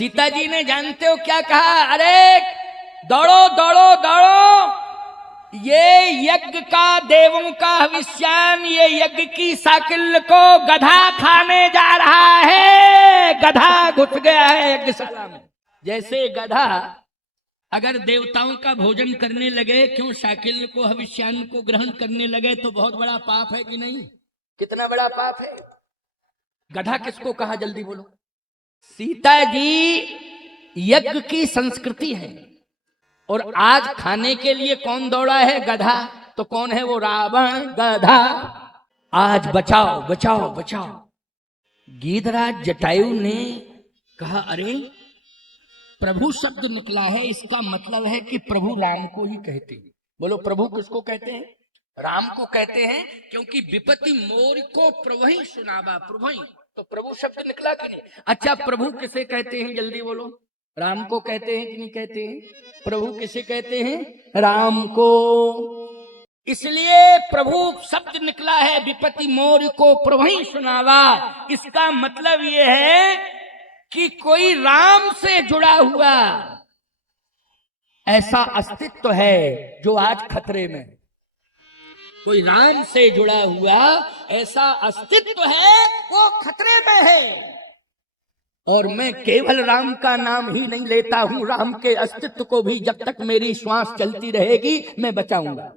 सीता जी ने जानते हो क्या कहा? अरे दौड़ो दौड़ो दौड़ो, ये यज्ञ का देवों का हविष्यान, ये यज्ञ की साकिल को गधा खाने जा रहा है। गधा घुस गया है यज्ञशाला में। जैसे गधा अगर देवताओं का भोजन करने लगे, क्यों शाकिल को हविष्यान को ग्रहण करने लगे, तो बहुत बड़ा पाप है कि नहीं? कितना बड़ा पाप है। गधा किसको कहा, जल्दी बोलो। सीता जी यज्ञ की संस्कृति है, और आज खाने के लिए कौन दौड़ा है? गधा। तो कौन है वो? रावण गधा। आज बचाओ बचाओ बचाओ। गीधराज जटायु ने कहा अरे प्रभु शब्द निकला है, इसका मतलब है कि प्रभु राम को ही कहते हैं। बोलो प्रभु किसको कहते हैं? राम को कहते हैं, क्योंकि विपत्ति मोर को प्रभु सुनावा। प्रभु, तो प्रभु शब्द निकला कि नहीं? अच्छा प्रभु किसे कहते हैं, जल्दी बोलो। राम को कहते हैं कि नहीं कहते हैं? प्रभु किसे कहते हैं? राम को। इसलिए प्रभु शब्द निकला है, विपत्ति मोर को प्रभु सुनावा। इसका मतलब यह है कि कोई राम से जुड़ा हुआ ऐसा अस्तित्व है जो आज खतरे में। कोई राम से जुड़ा हुआ ऐसा अस्तित्व है, वो खतरे में है। और मैं केवल राम का नाम ही नहीं लेता हूं, राम के अस्तित्व को भी जब तक मेरी श्वास चलती रहेगी मैं बचाऊंगा।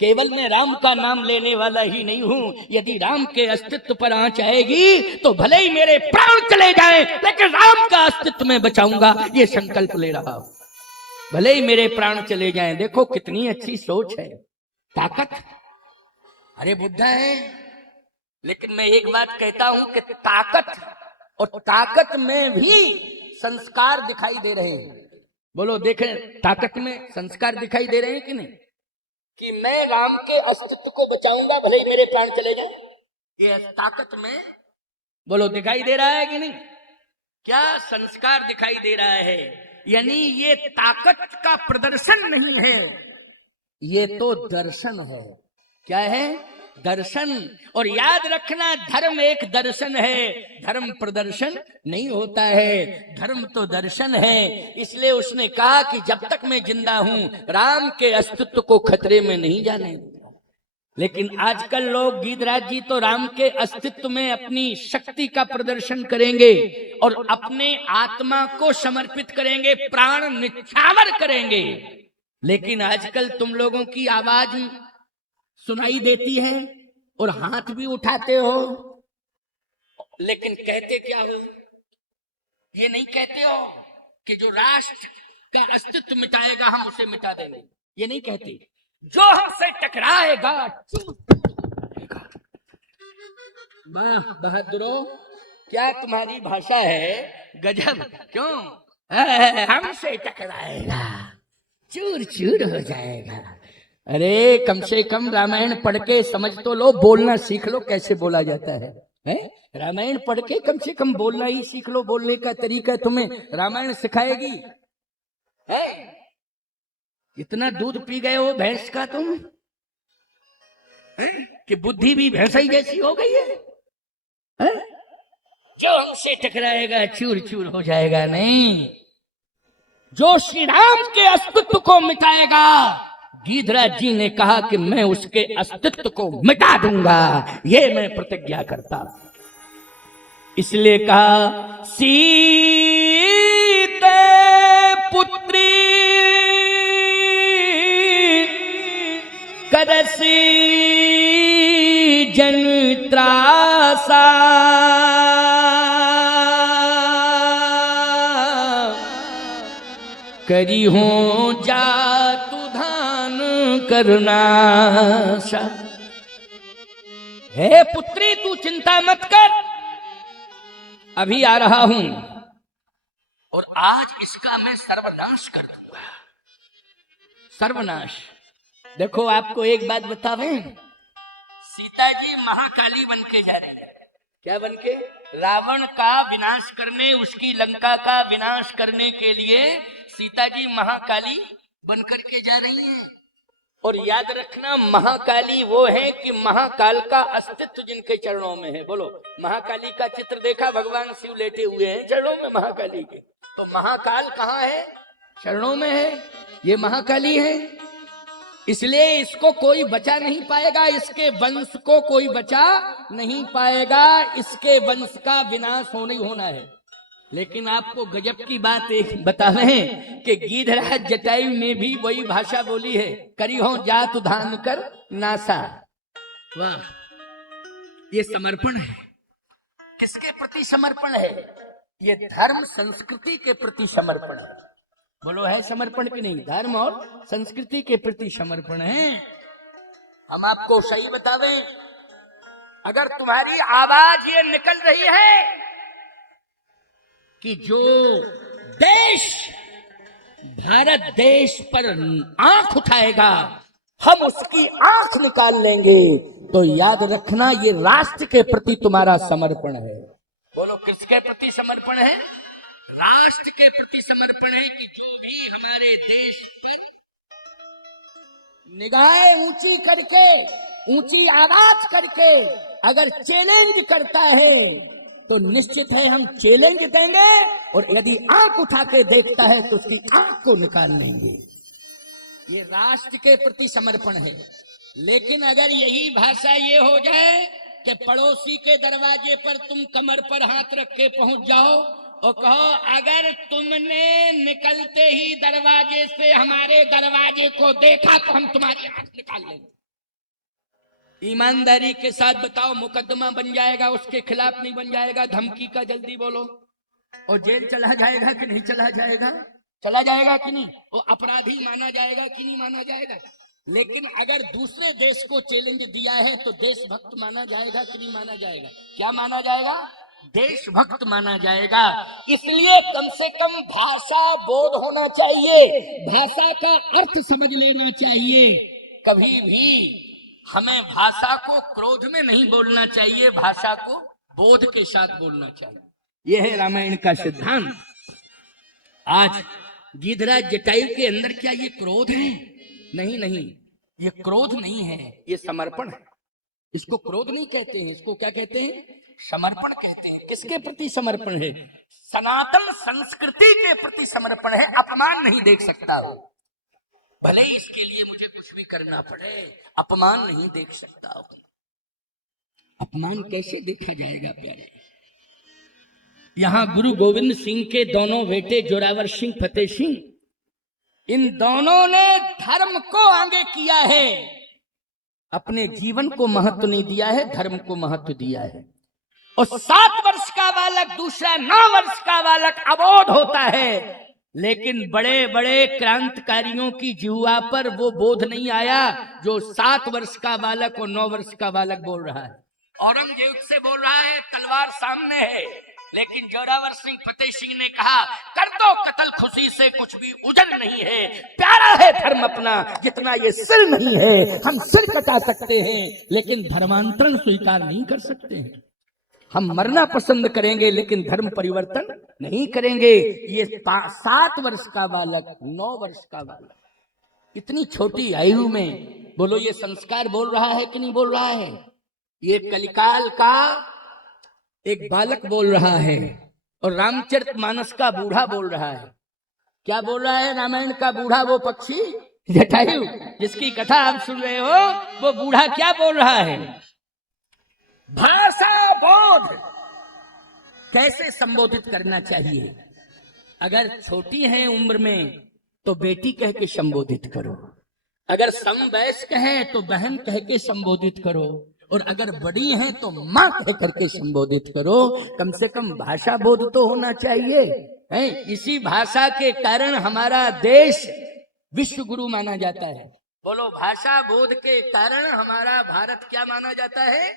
केवल मैं राम का नाम लेने वाला ही नहीं हूं, यदि राम के अस्तित्व पर आंच आएगी तो भले ही मेरे प्राण चले जाएं, लेकिन राम का अस्तित्व मैं बचाऊंगा, ये संकल्प ले रहा हूं। भले ही मेरे प्राण चले जाएं। देखो कितनी अच्छी सोच है, ताकत। अरे बुद्धा है, लेकिन मैं एक बात कहता हूं कि ताकत और ताकत में भी संस्कार दिखाई दे रहे हैं। बोलो देखें, ताकत में संस्कार दिखाई दे रहे हैं कि नहीं? कि मैं राम के अस्तित्व को बचाऊंगा भले ही मेरे प्राण चले जाए, ये ताकत में बोलो दिखाई दे रहा है कि नहीं? क्या संस्कार दिखाई दे रहा है? यानी ये ताकत का प्रदर्शन नहीं है, ये तो दर्शन है। क्या है? दर्शन। और याद रखना, धर्म एक दर्शन है, धर्म प्रदर्शन नहीं होता है, धर्म तो दर्शन है। इसलिए उसने कहा कि जब तक मैं जिंदा हूं राम के अस्तित्व को खतरे में नहीं जाने दूंगा। लेकिन आजकल लोग, गीधराज जी तो राम के अस्तित्व में अपनी शक्ति का प्रदर्शन करेंगे और अपने आत्मा को समर्पित करेंगे, प्राण निछावर करेंगे। लेकिन आजकल तुम लोगों की आवाज सुनाई देती है और हाथ भी उठाते हो, लेकिन कहते क्या हो? ये नहीं कहते हो कि जो राष्ट्र का अस्तित्व मिटाएगा हम उसे मिटा देंगे, ये नहीं कहते। जो हमसे टकराएगा वाह बहादुरों, क्या तुम्हारी भाषा है, गजब। क्यों? हमसे टकराएगा चूर चूर हो जाएगा। अरे कम से कम रामायण पढ़ के समझ तो लो, बोलना सीख लो कैसे बोला जाता है, हैं? रामायण पढ़ के कम से कम बोलना ही सीख लो, बोलने का तरीका तुम्हें रामायण सिखाएगी। है? इतना दूध पी गए हो भैंस का तुम, है? कि बुद्धि भी भैंसा ही जैसी हो गई है? जो हमसे टकराएगा चूर चूर हो जाएगा। नहीं, जो श्री राम के अस्तित्व को मिटाएगा, गीधराज जी ने कहा कि मैं उसके अस्तित्व को मिटा दूंगा, ये मैं प्रतिज्ञा करता। इसलिए कहा सीते पुत्री करसी जन त्रासा, करी हूं जातु करना। हे पुत्री तू चिंता मत कर, अभी आ रहा हूं और आज इसका मैं सर्वनाश कर दूंगा। सर्वनाश। देखो आपको एक बात बतावें, सीता जी महाकाली बन के जा रही है। क्या बन के? रावण का विनाश करने, उसकी लंका का विनाश करने के लिए सीता जी महाकाली बनकर के जा रही हैं। और याद रखना, महाकाली वो है कि महाकाल का अस्तित्व जिनके चरणों में है। बोलो, महाकाली का चित्र देखा? भगवान शिव लेटे हुए हैं चरणों में महाकाली के। तो महाकाल कहाँ है? चरणों में है। ये महाकाली है, इसलिए इसको कोई बचा नहीं पाएगा, इसके वंश को कोई बचा नहीं पाएगा, इसके वंश का विनाश होना ही होना है। लेकिन आपको गजब की बात एक बता रहे हैं कि गीधराज जटायु ने भी वही भाषा बोली है, करी हो जात धान कर नासा। वाह, ये समर्पण है। किसके प्रति समर्पण है? ये धर्म संस्कृति के प्रति समर्पण है। बोलो, है समर्पण कि नहीं? धर्म और संस्कृति के प्रति समर्पण है। हम आपको सही बतावें, अगर तुम्हारी आवाज ये निकल रही है कि जो देश भारत देश पर आंख उठाएगा हम उसकी आंख निकाल लेंगे, तो याद रखना ये राष्ट्र के प्रति तुम्हारा समर्पण है। बोलो, किसके प्रति समर्पण है? राष्ट्र के प्रति समर्पण है कि जो भी हमारे देश पर निगाहें ऊंची करके, ऊंची आवाज करके अगर चैलेंज करता है तो निश्चित है हम चैलेंज देंगे, और यदि आंख उठा के देखता है तो उसकी आंख को निकाल लेंगे। ये राष्ट्र के प्रति समर्पण है। लेकिन अगर यही भाषा ये हो जाए कि पड़ोसी के दरवाजे पर तुम कमर पर हाथ रख के पहुंच जाओ और कहो अगर तुमने निकलते ही दरवाजे से हमारे दरवाजे को देखा तो हम तुम्हारी आंख निकाल लेंगे। ईमानदारी के साथ बताओ, मुकदमा बन जाएगा, उसके खिलाफ नहीं बन जाएगा? धमकी का जल्दी बोलो। और जेल चला जाएगा कि नहीं चला जाएगा? चला जाएगा कि नहीं? वो अपराधी माना जाएगा कि नहीं माना जाएगा? लेकिन अगर दूसरे देश को चैलेंज दिया है तो देशभक्त माना जाएगा कि नहीं माना जाएगा? क्या माना जाएगा? देशभक्त माना जाएगा। इसलिए कम से कम भाषा बोध होना चाहिए, भाषा का अर्थ समझ लेना चाहिए। कभी भी हमें भाषा को क्रोध में नहीं बोलना चाहिए, भाषा को बोध के साथ बोलना चाहिए। यह है रामायण का सिद्धांत। आज गीधराज जटायु के अंदर क्या ये क्रोध है? नहीं नहीं, ये क्रोध नहीं है, ये समर्पण है। इसको क्रोध नहीं कहते हैं, इसको क्या कहते हैं? समर्पण कहते हैं। किसके प्रति समर्पण है? सनातन संस्कृति के प्रति समर्पण है। अपमान नहीं देख सकता हो, भले ही इसके लिए मुझे कुछ भी करना पड़े, अपमान नहीं देख सकता हो। अपमान कैसे देखा जाएगा प्यारे? यहां गुरु गोविंद सिंह के दोनों बेटे जोरावर सिंह, फतेह सिंह, इन दोनों ने धर्म को आगे किया है, अपने जीवन को महत्व नहीं दिया है, धर्म को महत्व दिया है। और 7 वर्ष का बालक दूसरा 9 वर्ष का बालक अबोध होता है, लेकिन बड़े बड़े क्रांतिकारियों की जिह्वा पर वो बोध नहीं आया जो 7 वर्ष का बालक और 9 वर्ष का बालक बोल रहा है। औरंगजेब से बोल रहा है, तलवार सामने है, लेकिन जोरावर सिंह, फतेह सिंह ने कहा कर दो कत्ल, खुशी से कुछ भी उजर नहीं है, प्यारा है धर्म अपना जितना ये सिर नहीं है। हम सिर कटा सकते हैं लेकिन धर्मांतरण स्वीकार नहीं कर सकते हैं। हम मरना पसंद करेंगे लेकिन धर्म परिवर्तन नहीं करेंगे। ये 7 वर्ष का बालक, 9 वर्ष का बालक, इतनी छोटी आयु में, बोलो ये संस्कार बोल रहा है कि नहीं बोल रहा है? ये कलिकाल का एक बालक बोल रहा है और रामचरितमानस का बूढ़ा बोल रहा है। क्या बोल रहा है रामायण का बूढ़ा? वो पक्षी जटायु जिसकी कथा आप सुन रहे हो, वो बूढ़ा क्या बोल रहा है? भाषा बोध कैसे संबोधित करना चाहिए। अगर छोटी है उम्र में तो बेटी कह के संबोधित करो, अगर समवयस्क है तो बहन कह के संबोधित करो, और अगर बड़ी हैं तो माँ कह करके संबोधित करो। कम से कम भाषा बोध तो होना चाहिए है। इसी भाषा के कारण हमारा देश विश्व गुरु माना जाता है। बोलो, भाषा बोध के कारण हमारा भारत क्या माना जाता है?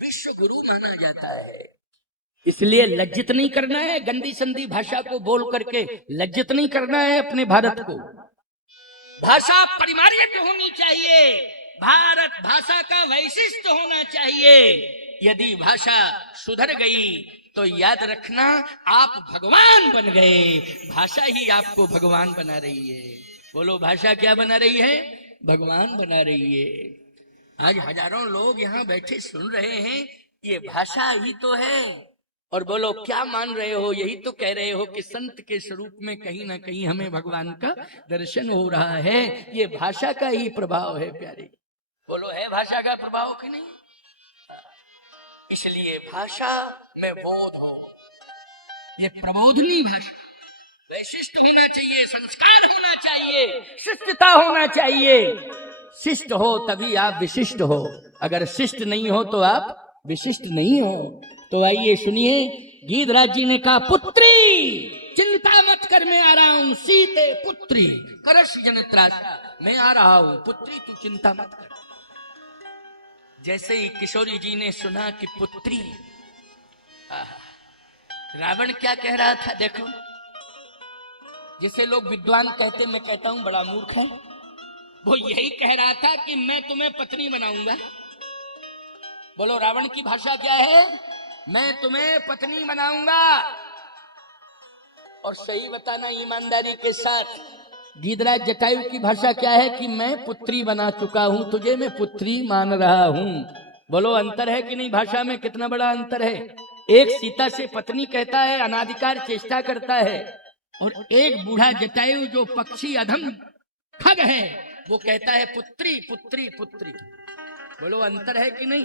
विश्व गुरु माना जाता है। इसलिए लज्जित नहीं करना है, गंदी संदी भाषा को बोल करके लज्जित नहीं करना है अपने भारत को। भाषा परिमार्जित होनी चाहिए, भारत भाषा का वैशिष्ट्य होना चाहिए। यदि भाषा सुधर गई तो याद रखना आप भगवान बन गए, भाषा ही आपको भगवान बना रही है। बोलो, भाषा क्या बना रही है? भगवान बना रही है। आज हजारों लोग यहाँ बैठे सुन रहे हैं, ये भाषा ही तो है और बोलो क्या मान रहे हो? यही तो कह रहे हो कि संत के स्वरूप में कहीं ना कहीं हमें भगवान का दर्शन हो रहा है। ये भाषा का ही प्रभाव है प्यारे। बोलो है भाषा का प्रभाव कि नहीं? इसलिए भाषा में बोध हो, ये प्रबोधनी भाषा, वैशिष्ट होना चाहिए, संस्कार होना चाहिए, शिष्टता होना चाहिए। शिष्ट हो तभी आप विशिष्ट हो, अगर शिष्ट नहीं हो तो आप विशिष्ट नहीं हो। तो आइए सुनिए, गीधराज जी ने कहा पुत्री चिंता मत कर, मैं आ रहा हूं। सीते पुत्री करश जन त्रासा, मैं आ रहा हूं पुत्री तू चिंता मत कर। जैसे ही किशोरी जी ने सुना कि पुत्री, रावण क्या कह रहा था देखो। जिसे लोग विद्वान कहते, मैं कहता हूं बड़ा मूर्ख है, वो यही कह रहा था कि मैं तुम्हें पत्नी बनाऊंगा। बोलो रावण की भाषा क्या है? मैं तुम्हें पत्नी बनाऊंगा। और सही बताना ईमानदारी के साथ, गीधराज जटायु की भाषा क्या है कि मैं पुत्री बना चुका हूं, तुझे मैं पुत्री मान रहा हूं। बोलो अंतर है कि नहीं? भाषा में कितना बड़ा अंतर है। एक सीता से पत्नी कहता है, अनादिकार चेष्टा करता है, और एक बूढ़ा जटायु जो पक्षी अधम खग है, वो कहता है पुत्री पुत्री पुत्री। बोलो अंतर है कि नहीं?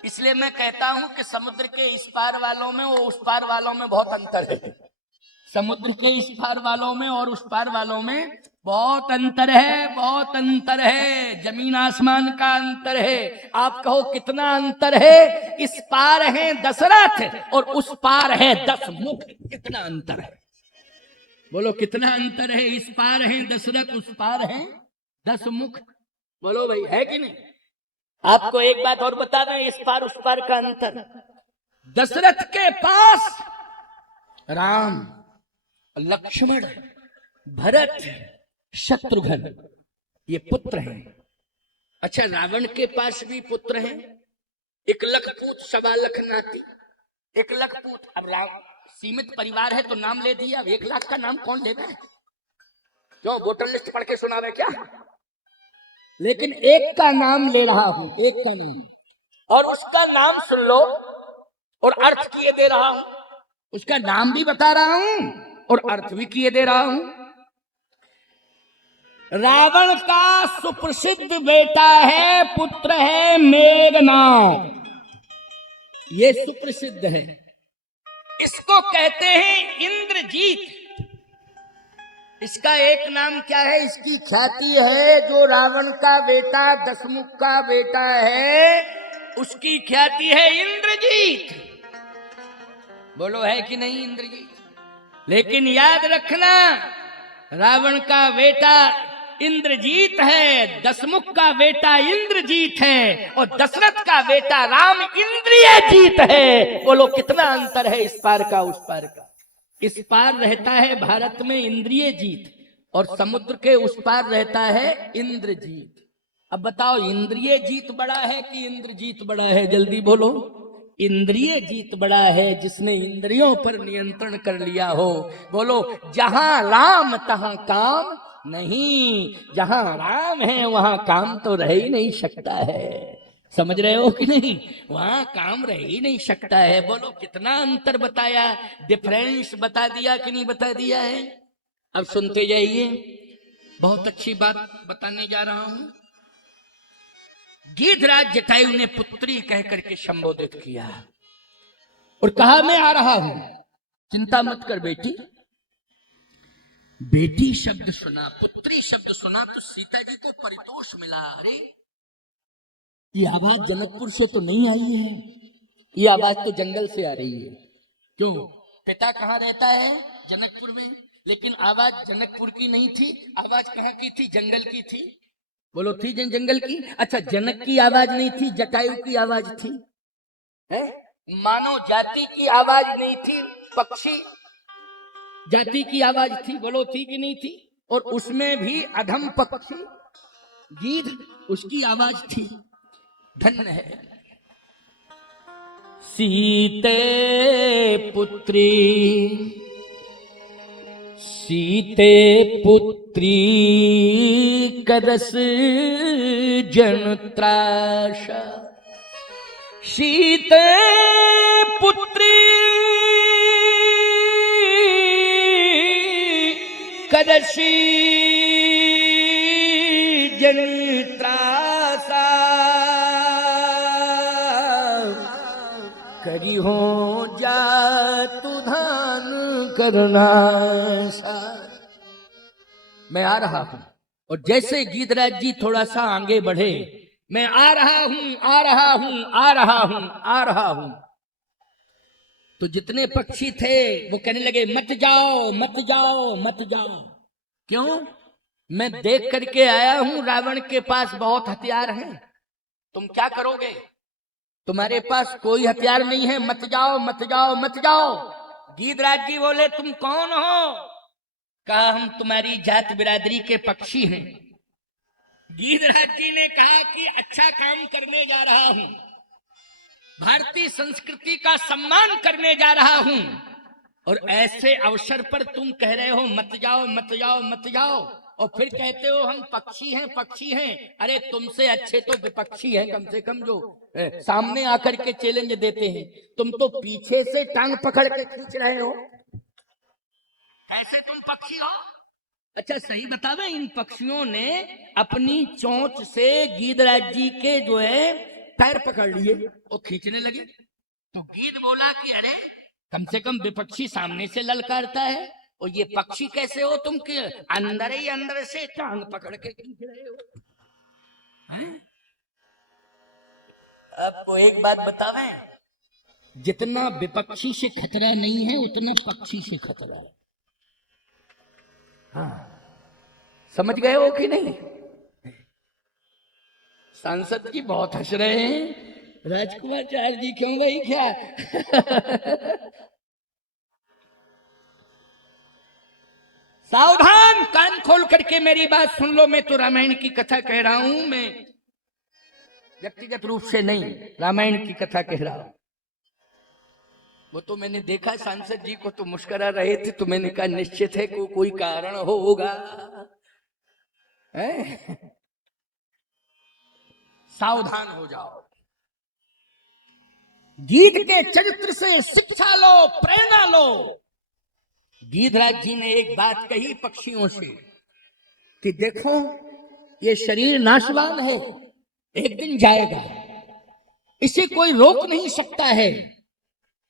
इसलिए मैं कहता हूं कि समुद्र के इस पार वालों में और उस पार वालों में बहुत अंतर है। समुद्र के इस पार वालों में और उस पार वालों में बहुत अंतर है, बहुत अंतर है, जमीन आसमान का अंतर है। आप कहो कितना अंतर है? इस पार है दशरथ और उस पार है 10 मुख। कितना अंतर है? बोलो कितना अंतर है? इस पार है दशरथ, उस पार है 10 मुख। बोलो भाई है कि नहीं? आपको एक बात और बता दें, इस पार उस पार का अंतर। दशरथ के पास राम, लक्ष्मण, भरत, शत्रुघ्न ये पुत्र हैं। अच्छा रावण के पास भी पुत्र हैं, 1 लाख पूत, 1.25 लाख नाती, 1 लाख पूत। अब सीमित परिवार है तो नाम ले दिया, अब 1 लाख का नाम कौन लेगा? क्यों वोटर लिस्ट पढ़ के सुनावे क्या? लेकिन एक का नाम ले रहा हूं, एक का नाम, और उसका नाम सुन लो और अर्थ किए दे रहा हूं। उसका नाम भी बता रहा हूं और अर्थ भी किए दे रहा हूं। रावण का सुप्रसिद्ध बेटा है, पुत्र है मेघनाद, ये सुप्रसिद्ध है। इसको कहते हैं इंद्रजीत। इसका एक नाम क्या है? इसकी ख्याति है, जो रावण का बेटा दशमुख का बेटा है, उसकी ख्याति है इंद्रजीत। बोलो है कि नहीं इंद्रजीत? लेकिन याद रखना, रावण का बेटा इंद्रजीत है, दशमुख का बेटा इंद्रजीत है, और दशरथ का बेटा राम इंद्रिय जीत है। बोलो कितना अंतर है इस पार का उस पार का? इस पार रहता है भारत में इंद्रिय जीत, और समुद्र के उस पार रहता है इंद्रजीत। अब बताओ इंद्रिय जीत बड़ा है कि इंद्रजीत बड़ा है? जल्दी बोलो। इंद्रिय जीत बड़ा है, जिसने इंद्रियों पर नियंत्रण कर लिया हो। बोलो जहां राम तहां काम नहीं, जहां राम है वहां काम तो रह ही नहीं सकता है। समझ रहे हो कि नहीं? वहां काम रह ही नहीं सकता है। बोलो कितना अंतर बताया, डिफरेंस बता दिया कि नहीं बता दिया है? अब सुनते जाइए, बहुत अच्छी बात बताने जा रहा हूं। गीधराज जटायु ने पुत्री कह करके संबोधित किया और कहा मैं आ रहा हूं, चिंता मत कर बेटी। बेटी शब्द सुना, पुत्री शब्द सुना तो सीता जी को परितोष मिला। अरे ये आवाज जनकपुर से तो नहीं आई है, ये आवाज तो जंगल से आ रही है। क्यों? पिता कहाँ रहता है? जनकपुर में। लेकिन आवाज जनकपुर की नहीं थी, आवाज कहाँ की थी? जंगल की थी। बोलो थी जंगल की? अच्छा जनक की आवाज नहीं थी, जटायु की आवाज थी। है? मानव जाति की आवाज नहीं थी, पक्षी जाति की आवाज थी। बोलो थी कि नहीं थी? और उसमें भी अधम पक्षी गीध, उसकी आवाज थी। धन्य है सीते पुत्री, सीते पुत्री करस जन त्रासा। सीते पुत्री कदशी जन त्रासा करी हो जा तू धान करना सा। मैं आ रहा हूं। और जैसे गीधराज जी थोड़ा सा आगे बढ़े, मैं आ रहा हूं, आ रहा हूं, आ रहा हूं, आ रहा हूं, तो जितने पक्षी थे वो कहने लगे मत जाओ, मत जाओ, मत जाओ। क्यों? मैं देख करके आया हूं रावण के पास बहुत हथियार हैं, तुम क्या करोगे? तुम्हारे पास कोई हथियार नहीं है, मत जाओ, मत जाओ, मत जाओ। गीधराज जी बोले तुम कौन हो? कहा हम तुम्हारी जात बिरादरी के पक्षी हैं। गीधराज जी ने कहा कि अच्छा काम करने जा रहा हूं, भारतीय संस्कृति का सम्मान करने जा रहा हूं, और ऐसे अवसर पर तुम कह रहे हो मत जाओ, मत जाओ, मत जाओ, और फिर कहते हो हम पक्षी हैं, पक्षी हैं। अरे तुमसे अच्छे तो विपक्षी हैं, कम से कम जो सामने आकर के चैलेंज देते हैं। तुम तो पीछे से टांग पकड़ के खींच रहे हो, कैसे तुम पक्षी हो? अच्छा सही बतावे, इन पक्षियों ने अपनी चोंच से गीधराज जी के जो है पैर पकड़ लिए और खींचने लगे। तो गीध बोला कि अरे कम से कम विपक्षी सामने से ललकारता है, और ये पक्षी कैसे हो तुम के अंदर ही अंदर से टांग पकड़ के खींच रहे हो? आपको एक बात बतावे, जितना विपक्षी से खतरा नहीं है उतना पक्षी से खतरा है। हाँ, समझ गए हो कि नहीं? सांसद जी बहुत हंस रहे हैं। राजकुमार चार जी क्यों नहीं क्या? सावधान, कान खोल करके मेरी बात सुन लो। मैं तो रामायण की कथा कह रहा हूं, मैं व्यक्तिगत रूप से नहीं, रामायण की कथा कह रहा हूं। वो तो मैंने देखा सांसद जी को तो मुस्कुरा रहे थे, तो मैंने कहा निश्चित है कोई कारण होगा। सावधान हो जाओ, गीध के चरित्र से शिक्षा लो, प्रेरणा लो। गीधराज जी ने एक बात कही पक्षियों से कि देखो ये शरीर नाशवान है, एक दिन जाएगा, इसे कोई रोक नहीं सकता है,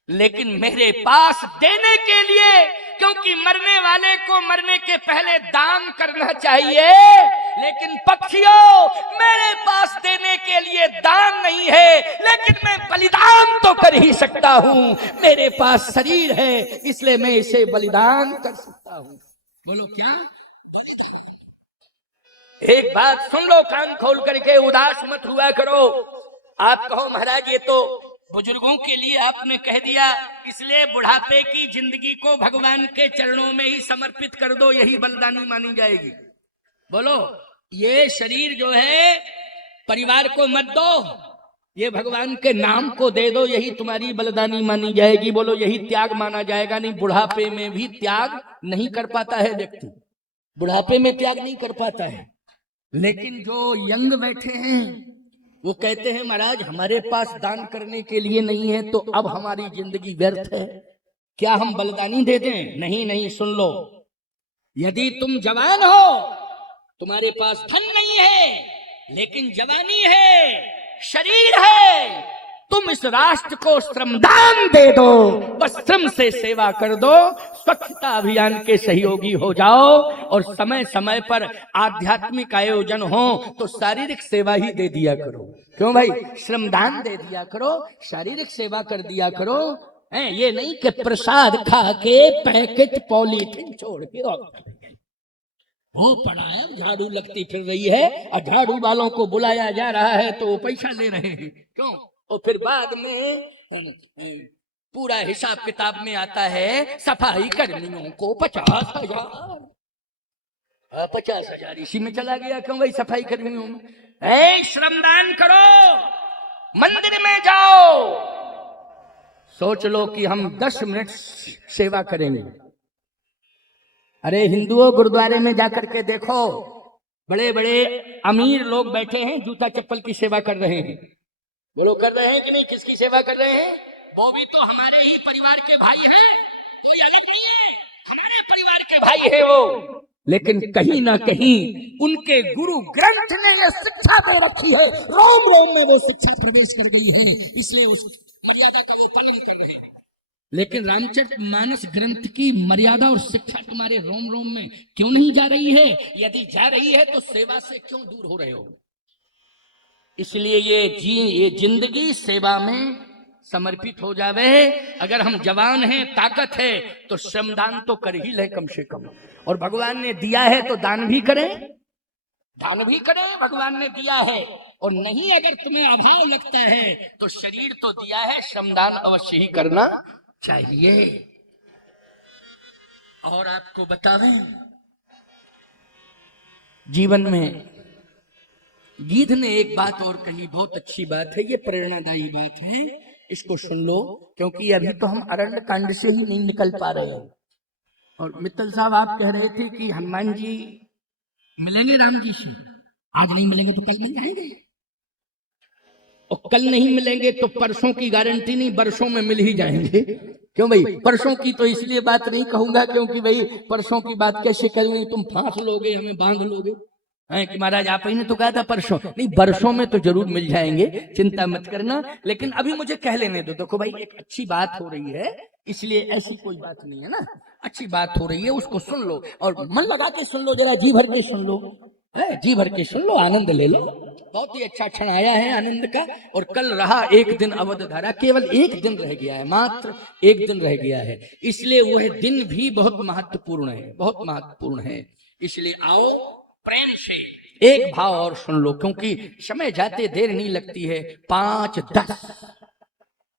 लेकिन मेरे पास देने के लिए, क्योंकि मरने वाले को मरने के पहले दान करना चाहिए, लेकिन पक्षियों मेरे पास देने के लिए दान नहीं है, लेकिन मैं बलिदान तो कर ही सकता हूं। मेरे पास शरीर है इसलिए मैं इसे बलिदान कर सकता हूं। बोलो क्या? एक बात सुन लो कान खोल करके, उदास मत हुआ करो। आप कहो महाराज ये तो बुजुर्गों के लिए आपने कह दिया, इसलिए बुढ़ापे की जिंदगी को भगवान के चरणों में ही समर्पित कर दो, यही बलिदानी मानी जाएगी। बोलो ये शरीर जो है परिवार को मत दो, ये भगवान के नाम को दे दो, यही तुम्हारी बलिदानी मानी जाएगी। बोलो यही त्याग माना जाएगा। नहीं, बुढ़ापे में भी त्याग नहीं कर पाता है व्यक्ति, बुढ़ापे में त्याग नहीं कर पाता है। लेकिन जो यंग बैठे हैं वो कहते हैं महाराज हमारे पास दान करने के लिए नहीं है, तो अब हमारी जिंदगी व्यर्थ है, क्या हम बलिदानी दे दें? नहीं नहीं, सुन लो, यदि तुम जवान हो, तुम्हारे पास धन नहीं है लेकिन जवानी है, शरीर है, तुम इस राष्ट्र को श्रमदान दे दो, बस श्रम से सेवा कर दो, स्वच्छता अभियान के सहयोगी हो जाओ, और समय समय पर आध्यात्मिक आयोजन हो तो शारीरिक सेवा ही दे दिया करो। क्यों भाई? श्रमदान दे दिया करो, शारीरिक सेवा कर दिया करो। ये नहीं कि प्रसाद खा के पैकेट पॉलीथिन छोड़ के वो पड़ा है, झाड़ू लगती फिर रही है, और झाड़ू वालों को बुलाया जा रहा है तो वो पैसा ले रहे हैं। क्यों? और फिर बाद में पूरा हिसाब किताब में आता है सफाई कर्मियों को 50,000, 50,000 इसी में चला गया। क्यों भाई? सफाई कर्मियों में। श्रमदान करो, मंदिर में जाओ, सोच लो कि हम 10 मिनट सेवा करेंगे। अरे हिंदुओं, गुरुद्वारे में जाकर के देखो, बड़े बड़े अमीर लोग बैठे हैं, जूता चप्पल की सेवा कर रहे हैं। बोलो कर रहे हैं कि नहीं? किसकी सेवा कर रहे हैं? वो भी तो हमारे ही परिवार के भाई हैं, कोई अलग नहीं है, हमारे परिवार के भाई है वो। लेकिन कहीं ना कहीं उनके गुरु ग्रंथ ने यह शिक्षा दे रखी है, रोम रोम में वो शिक्षा प्रवेश कर गई है, इसलिए उस मर्यादा का वो पालन कर रहे हैं। लेकिन रामचरितमानस ग्रंथ की मर्यादा और शिक्षा तुम्हारे रोम रोम में क्यों नहीं जा रही है? यदि जा रही है तो सेवा से क्यों दूर हो रहे हो? इसलिए ये जिंदगी सेवा में समर्पित हो जावे। अगर हम जवान हैं, ताकत है, तो श्रमदान तो कर ही ले कम से कम। और भगवान ने दिया है तो दान भी करें, दान भी करें, भगवान ने दिया है। और नहीं अगर तुम्हें अभाव लगता है तो शरीर तो दिया है, श्रमदान अवश्य ही करना चाहिए। और आपको बतावें, जीवन में गीध ने एक बात और कही, बहुत अच्छी बात है, ये प्रेरणादायी बात है, इसको सुन लो, क्योंकि अभी तो हम अरण्य कांड से ही नहीं निकल पा रहे हैं। और मित्तल साहब आप कह रहे थे कि हनुमान जी मिलेंगे राम जी से, आज नहीं मिलेंगे तो कल मिल जाएंगे, और कल नहीं मिलेंगे तो परसों की गारंटी नहीं, बरसों में मिल ही जाएंगे। क्यों भाई? परसों की तो इसलिए बात नहीं कहूंगा क्योंकि भाई परसों की बात कैसे करेंगे, तुम फांस लोगे, हमें बांध लोगे है कि महाराज आप ही ने तो कहा था परसों। नहीं, बरसों में तो जरूर मिल जाएंगे, चिंता मत करना। लेकिन अभी मुझे कह लेने दो। देखो भाई, एक अच्छी बात हो रही है, इसलिए ऐसी कोई बात नहीं है ना, अच्छी बात हो रही है, उसको सुन लो और मन लगा के सुन लो, जरा जी भर के सुन लो, जी भर के सुन लो, आनंद ले लो। बहुत ही अच्छा क्षण आया है आनंद का। और कल रहा एक दिन अवध धारा, केवल एक दिन रह गया है, मात्र एक दिन रह गया है, इसलिए वह दिन भी बहुत महत्वपूर्ण है, बहुत महत्वपूर्ण है। इसलिए आओ प्रेम से एक भाव और सुन लो, क्योंकि समय जाते देर नहीं लगती है। 5-10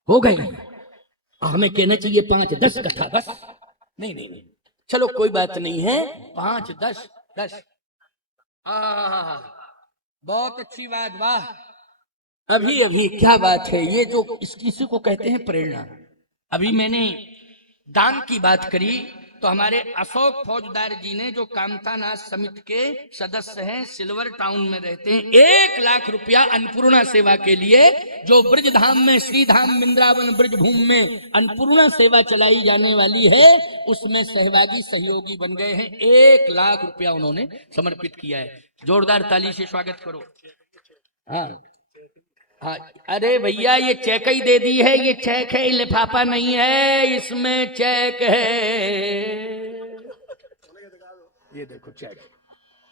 हो गई, हमें कहना चाहिए 5-10 कथा, बस नहीं नहीं नहीं, चलो कोई बात नहीं है, 5-10 10। बहुत अच्छी बात, वाह, अभी अभी क्या बात है, ये जो इसी को कहते हैं प्रेरणा। अभी मैंने दान की बात करी तो हमारे अशोक फौजदार जी ने, जो कामतानाथ समिति के सदस्य हैं, सिल्वर टाउन में रहते हैं, 1 लाख रुपया अन्नपूर्णा सेवा के लिए, जो ब्रजधाम में, श्रीधाम वृंदावन ब्रजभूमि में अन्नपूर्णा सेवा चलाई जाने वाली है, उसमें सहभागी सहयोगी बन गए हैं। 1 लाख रुपया उन्होंने समर्पित किया है। जोरदार ताली से स्वागत करो। हाँ हाँ, अरे भैया ये चेक ही दे दी है, ये चेक है, लिफाफा नहीं है, इसमें चेक है, ये देखो चेक।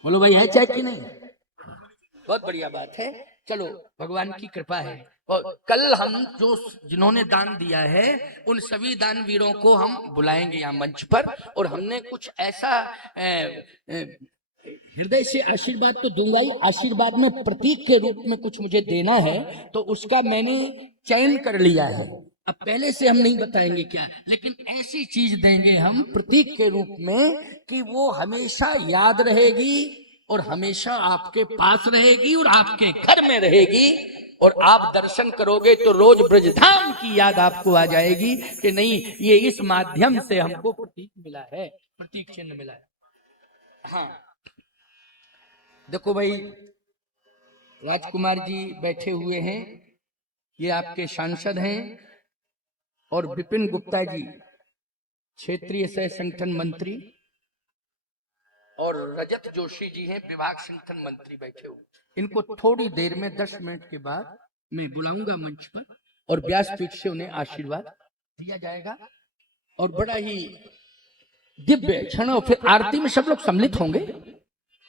बोलो भाई है चेक की नहीं? बहुत बढ़िया बात है। चलो भगवान की कृपा है। और कल हम जिन्होंने दान दिया है उन सभी दानवीरों को हम बुलाएंगे यहाँ मंच पर, और हमने कुछ ऐसा हृदय से आशीर्वाद तो दूंगा ही, आशीर्वाद में प्रतीक के रूप में कुछ मुझे देना है, तो उसका मैंने चयन कर लिया है। अब पहले से हम नहीं बताएंगे क्या, लेकिन ऐसी चीज देंगे हम प्रतीक के रूप में कि वो हमेशा याद रहेगी और हमेशा आपके पास रहेगी और आपके घर में रहेगी, और आप दर्शन करोगे तो रोज ब्रजधाम की याद आपको आ जाएगी कि नहीं, ये इस माध्यम से हमको प्रतीक मिला है, प्रतीक चिन्ह मिला है। हाँ देखो भाई, राजकुमार जी बैठे हुए हैं, ये आपके सांसद हैं, और विपिन गुप्ता जी क्षेत्रीय सह संगठन मंत्री, और रजत जोशी जी हैं विभाग संगठन मंत्री बैठे हुए। इनको थोड़ी देर में 10 मिनट के बाद मैं बुलाऊंगा मंच पर, और व्यासपीठ से उन्हें आशीर्वाद दिया जाएगा, और बड़ा ही दिव्य क्षण, और फिर आरती में सब लोग सम्मिलित होंगे।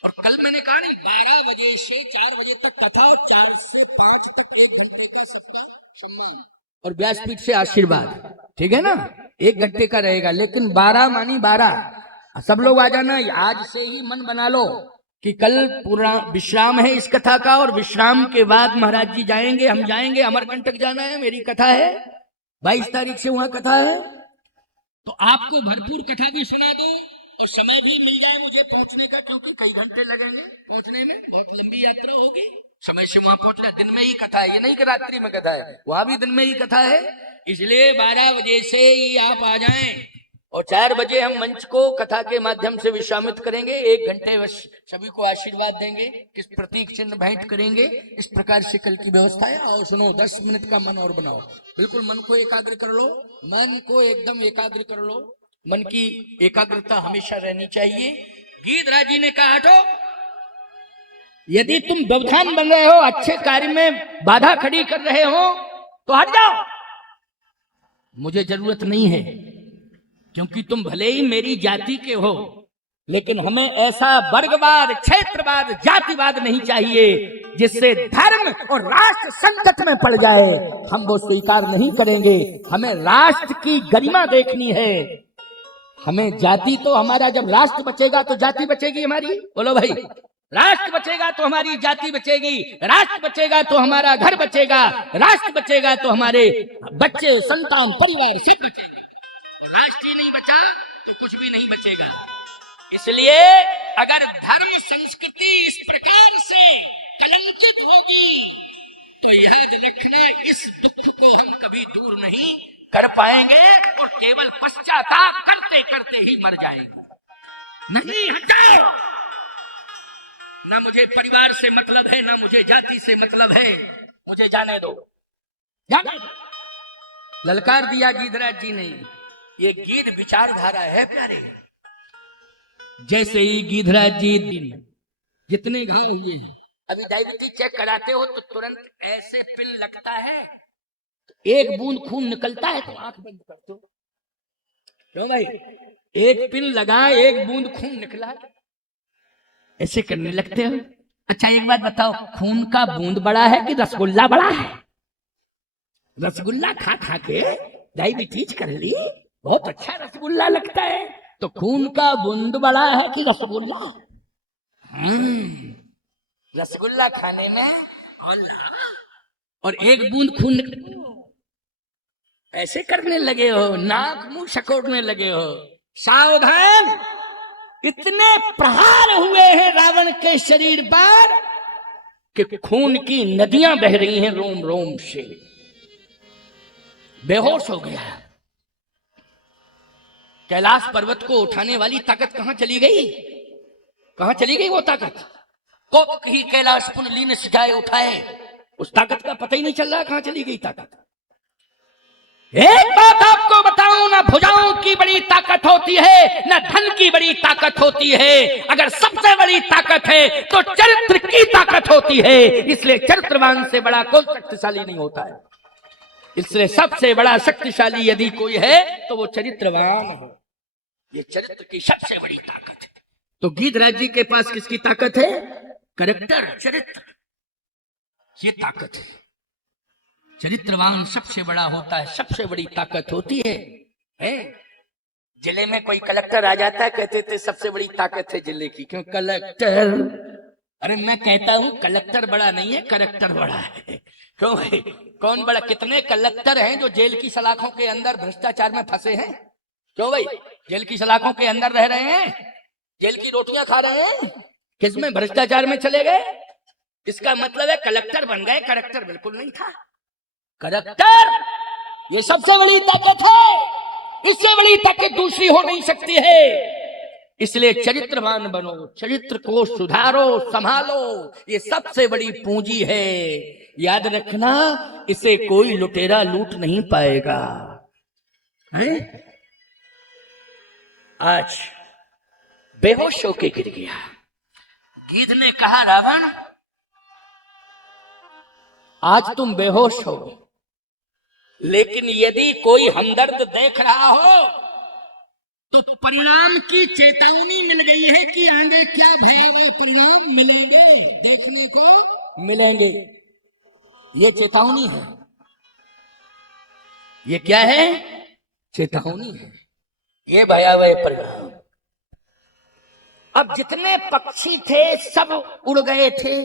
और कल मैंने कहा नहीं, 12 बजे से 4 बजे तक कथा, और 4 से 5 तक 1 घंटे का सबका सम्मान और व्यासपीठ से आशीर्वाद, ठीक है ना? 1 घंटे का रहेगा, लेकिन 12 मानी 12 सब लोग आ जाना। आज से ही मन बना लो कि कल पूरा विश्राम है इस कथा का, और विश्राम के बाद महाराज जी जाएंगे, हम जाएंगे, अमरकंटक जाना है, मेरी कथा है 22 तारीख से वहां कथा है, तो आपको भरपूर कथा भी सुना दो और समय भी मिल जाए मुझे पहुंचने का, क्योंकि कई घंटे लगेंगे पहुंचने में, बहुत लंबी यात्रा होगी, समय से वहां पहुंचना। दिन में ही कथा है, ये नहीं कि रात्रि में कथा है, वहां भी दिन में ही कथा है, इसलिए 12 बजे से ही आप आ जाएं, और 4 बजे हम मंच को कथा के माध्यम से विश्रामित करेंगे। 1 घंटे बस सभी को आशीर्वाद देंगे, किस प्रतीक चिन्ह भेंट करेंगे, इस प्रकार से कल की व्यवस्था है। और सुनो, 10 मिनट का मन और बनाओ, बिल्कुल मन को एकाग्र कर लो, मन को एकदम एकाग्र कर लो, मन की एकाग्रता हमेशा रहनी चाहिए। गीधराज जी ने कहा हटो, यदि तुम व्यवधान बन रहे हो, अच्छे कार्य में बाधा खड़ी कर रहे हो तो हट जाओ, मुझे जरूरत नहीं है, क्योंकि तुम भले ही मेरी जाति के हो, लेकिन हमें ऐसा वर्गवाद, क्षेत्रवाद, जातिवाद नहीं चाहिए जिससे धर्म और राष्ट्र संकट में पड़ जाए। हम वो स्वीकार नहीं करेंगे। हमें राष्ट्र की गरिमा देखनी है। हमें जाति तो हमारा, जब राष्ट्र बचेगा तो जाति बचेगी हमारी। बोलो भाई, राष्ट्र बचेगा तो हमारी जाति बचेगी, राष्ट्र बचेगा तो हमारा घर बचेगा, राष्ट्र बचेगा तो हमारे बच्चे, संतान, परिवार सब बचेंगे। और राष्ट्र ही नहीं बचा तो कुछ भी नहीं बचेगा। इसलिए अगर धर्म संस्कृति इस प्रकार से कलंकित होगी तो याद रखना, इस दुख को हम कभी दूर नहीं कर पाएंगे और केवल पश्चाताप करते करते ही मर जाएंगे। नहीं, हटाओ। ना मुझे परिवार से मतलब है, ना मुझे जाति से मतलब है, मुझे जाने दो, जाने दो। ललकार दिया गीधराज जी ने। ये गीध विचारधारा है प्यारे। जैसे ही गीधराज जी जितने घाव हुए हैं, अभी डायबिटीज चेक कराते हो तो तुरंत ऐसे पिन लगता है, एक बूंद खून निकलता है तो आंख बंद कर दो। क्यों भाई? एक पिन लगा, एक बूंद खून निकला, ऐसे करने लगते हो। अच्छा एक बात बताओ, खून का बूंद बड़ा है कि रसगुल्ला बड़ा है? रसगुल्ला खा खा के डायबिटीज कर ली, बहुत अच्छा रसगुल्ला लगता है, तो खून का बूंद बड़ा है कि रसगुल्ला? रसगुल्ला खाने में और एक बूंद खून ऐसे करने लगे हो, नाक मुंह सकोड़ने लगे हो। सावधान, इतने प्रहार हुए हैं रावण के शरीर पर कि खून की नदियां बह रही हैं रोम रोम से। बेहोश हो गया। कैलाश पर्वत को उठाने वाली ताकत कहां चली गई? कहां चली गई वो ताकत? कोप ही कैलाश पुनली ने सिखाए उठाए, उस ताकत का पता ही नहीं चल रहा कहां चली गई ताकत। एक बात आपको बताऊं, ना भुजाओं की बड़ी ताकत होती है, ना धन की बड़ी ताकत होती है। अगर सबसे बड़ी ताकत है तो चरित्र की ताकत होती है। इसलिए चरित्रवान से बड़ा कोई शक्तिशाली नहीं होता है। इसलिए सबसे बड़ा शक्तिशाली यदि कोई है तो वो चरित्रवान है। ये चरित्र की सबसे बड़ी ताकत है। तो गीधराज जी के पास किसकी ताकत है? कैरेक्टर, चरित्र, ये ताकत है। चरित्रवान सबसे बड़ा होता है, सबसे बड़ी ताकत होती है? जिले में कोई कलेक्टर आ जाता है, कहते थे सबसे बड़ी ताकत है जिले की, क्यों? कलेक्टर। अरे मैं कहता हूं कलेक्टर बड़ा नहीं है, कैरेक्टर बड़ा है। क्यों भाई? कौन बड़ा? कितने कलेक्टर हैं जो जेल की सलाखों के अंदर भ्रष्टाचार में फंसे हैं? क्यों भाई? जेल की सलाखों के अंदर रह रहे हैं, जेल की रोटियां खा रहे हैं, किसमें? भ्रष्टाचार में चले गए। इसका मतलब है कलेक्टर बन गए, कैरेक्टर बिल्कुल नहीं था। कैरेक्टर ये सबसे बड़ी ताकत है। इससे बड़ी ताकत दूसरी हो नहीं सकती है। इसलिए चरित्रवान बनो, चरित्र को सुधारो, संभालो, ये सबसे बड़ी पूंजी है। याद रखना, इसे कोई लुटेरा लूट नहीं पाएगा। है? आज बेहोश होके गिर गया। गीध ने कहा, रावण आज तुम बेहोश हो, लेकिन यदि कोई हमदर्द देख रहा हो तो परिणाम की चेतावनी मिल गई है कि आगे क्या भयावह परिणाम मिलेंगे, देखने को मिलेंगे। ये चेतावनी है। ये क्या है? चेतावनी है। ये भयावह परिणाम। अब जितने पक्षी थे सब उड़ गए थे,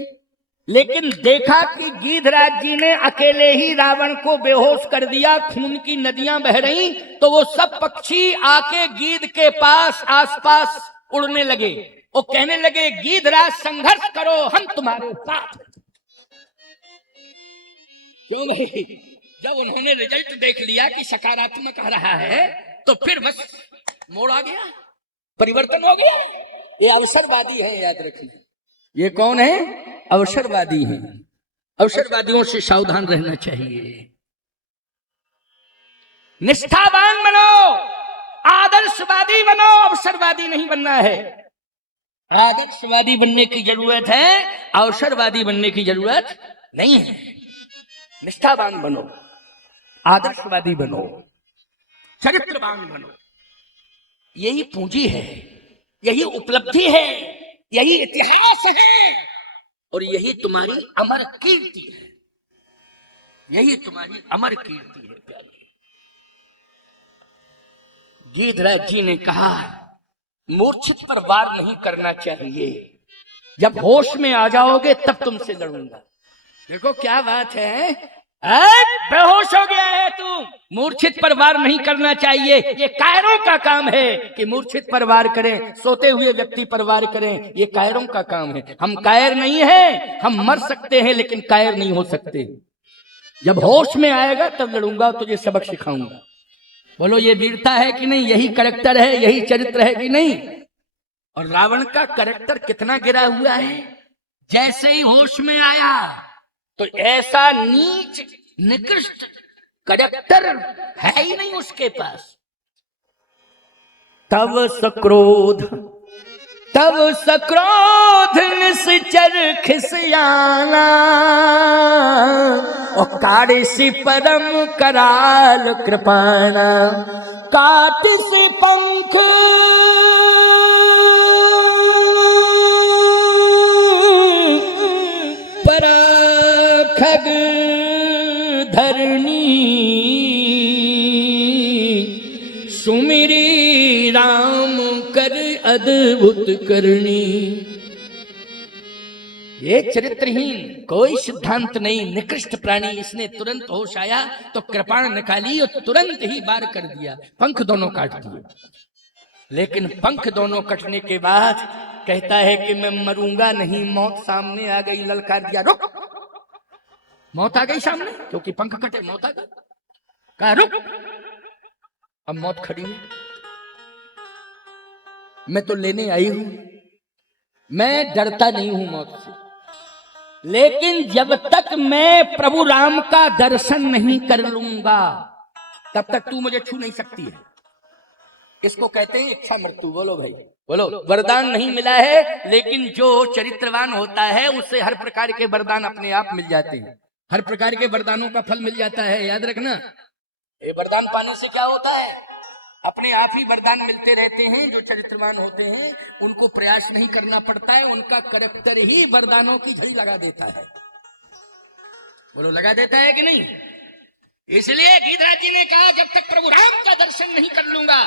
लेकिन देखा कि गीधराज जी ने अकेले ही रावण को बेहोश कर दिया, खून की नदियां बह रही, तो वो सब पक्षी आके गीध के पास आसपास उड़ने लगे। वो कहने लगे, गीधराज संघर्ष करो, हम तुम्हारे साथ। क्यों भाई? जब उन्होंने रिजल्ट देख लिया कि सकारात्मक आ रहा है तो फिर बस मोड़ आ गया, परिवर्तन हो गया। ये अवसरवादी है, याद रखिए। ये कौन है? अवसरवादी हैं। अवसरवादियों से सावधान रहना चाहिए। निष्ठावान बनो, आदर्शवादी बनो, अवसरवादी नहीं बनना है। आदर्शवादी बनने की जरूरत है, अवसरवादी बनने की जरूरत नहीं है। निष्ठावान बनो, आदर्शवादी बनो, चरित्रवान बनो। यही पूंजी है, यही उपलब्धि है, यही इतिहास है, और यही तुम्हारी अमर कीर्ति है। यही तुम्हारी अमर कीर्ति है प्यारी। गीधराज जी ने कहा मूर्छित पर वार नहीं करना चाहिए, जब होश में आ जाओगे तब तुमसे लड़ूंगा। देखो क्या बात है, बेहोश हो गया है तू, मूर्छित पर वार नहीं करना चाहिए। ये कायरों का काम है कि मूर्छित पर वार करें, सोते हुए व्यक्ति पर वार करें, ये कायरों का काम है। हम कायर नहीं है, हम मर सकते हैं लेकिन कायर नहीं हो सकते। जब होश में आएगा तब लड़ूंगा, तुझे सबक सिखाऊंगा। बोलो ये वीरता है कि नहीं, यही कैरेक्टर है, यही चरित्र है कि नहीं। और रावण का कैरेक्टर कितना गिरा हुआ है, जैसे ही होश में आया तो ऐसा नीच निकृष्ट कैरेक्टर है ही नहीं उसके पास। तब सक्रोध निश्चर खिसियाना, और कारिसी परम कराल कृपाणा, काटिसी पंख परा खग धरणी, सुमिरी राम कर अद्भुत करनी। ये चरित्रहीन, कोई सिद्धांत नहीं, निकृष्ट प्राणी, इसने तुरंत होश आया तो कृपाण निकाली और तुरंत ही वार कर दिया, पंख दोनों काट दिए। लेकिन पंख दोनों कटने के बाद कहता है कि मैं मरूंगा नहीं। मौत सामने आ गई, ललकार दिया, रुक। मौत आ गई सामने, क्योंकि पंख कटे, मौत आ गई। कहा रुक, अब मौत खड़ी है, मैं तो लेने आई हूं, मैं डरता नहीं हूं मौत से, लेकिन जब तक मैं प्रभु राम का दर्शन नहीं कर लूंगा तब तक तू मुझे छू नहीं सकती है। इसको कहते हैं इच्छा मृत्यु। बोलो भाई, बोलो। वरदान नहीं मिला है, लेकिन जो चरित्रवान होता है उससे हर प्रकार के वरदान अपने आप मिल जाते हैं, हर प्रकार के वरदानों का फल मिल जाता है। याद रखना, ये वरदान पाने से क्या होता है, अपने आप ही वरदान मिलते रहते हैं। जो चरित्रवान होते हैं उनको प्रयास नहीं करना पड़ता है, उनका कैरेक्टर ही वरदानों की झड़ी लगा देता है। बोलो, लगा देता है कि नहीं। इसलिए गीधराज जी ने कहा जब तक प्रभु राम का दर्शन नहीं कर लूंगा।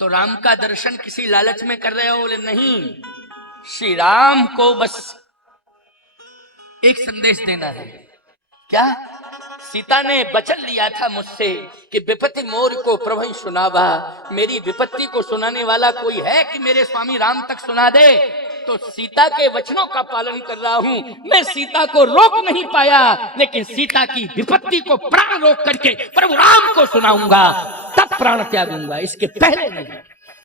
तो राम का दर्शन किसी लालच में कर रहे हो? बोले नहीं, श्री राम को बस एक संदेश देना है। क्या? सीता ने वचन लिया था मुझसे कि विपत्ति मोर को प्रभु सुनावा। मेरी विपत्ति को सुनाने वाला कोई है कि मेरे स्वामी राम तक सुना दे? तो सीता के वचनों का पालन कर रहा हूं। मैं सीता को रोक नहीं पाया, लेकिन सीता की विपत्ति को प्राण रोक करके प्रभु राम को सुनाऊंगा, तब प्राण त्यागूंगा, इसके पहले नहीं।